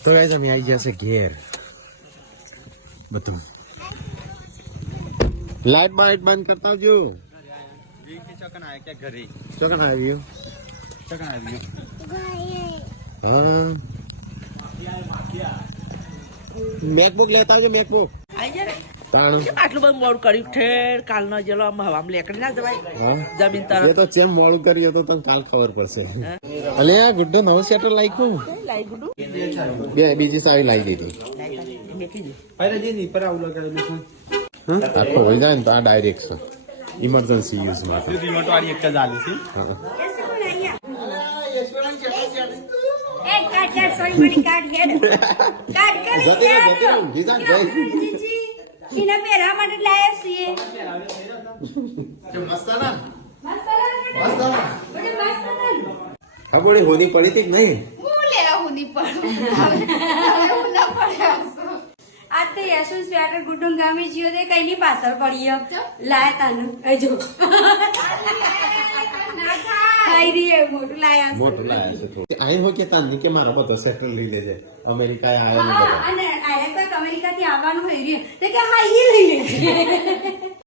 તો એ જ અમે આવી ગયા છે ઘેર બધું લાઈટ બાઈટ બંધ કરતા આવજો ચોકન આવ્યું હા મેકબુક લેતા આવજો મેકબુક આટલું બધું મોડું કર્યું ઠેર કાલનો જેલો હવામાં લેકડી ના જવાય જમીન તરફ એ તો ચેમ મોડું કર્યું તો તને કાલ ખબર પડશે અલે આ ગુડ્ડો નવો શેટર લાગ્યું બે બીજી સારી લાવી દીધી આખો હોય જાય ને તો આ ડાયરેક્ટ છે ઇમરજન્સી યુઝ માટે ખબર હોની પડી હતી કે નહીં આ તો યશુ સ્વેટર ગુડું ગામી જીઓ તે કઈ ની પાછળ પડી લાય તાનું જો ખાઈ રહી મોટું લાયા છે આઈ હો કે તાન કે મારા બધો શેટર લઈ લેજે અમેરિકા આયા ને બધા અને આયા કોઈ અમેરિકા થી આવવાનું હોય રહ્યું તે કે હા એ લઈ લેજે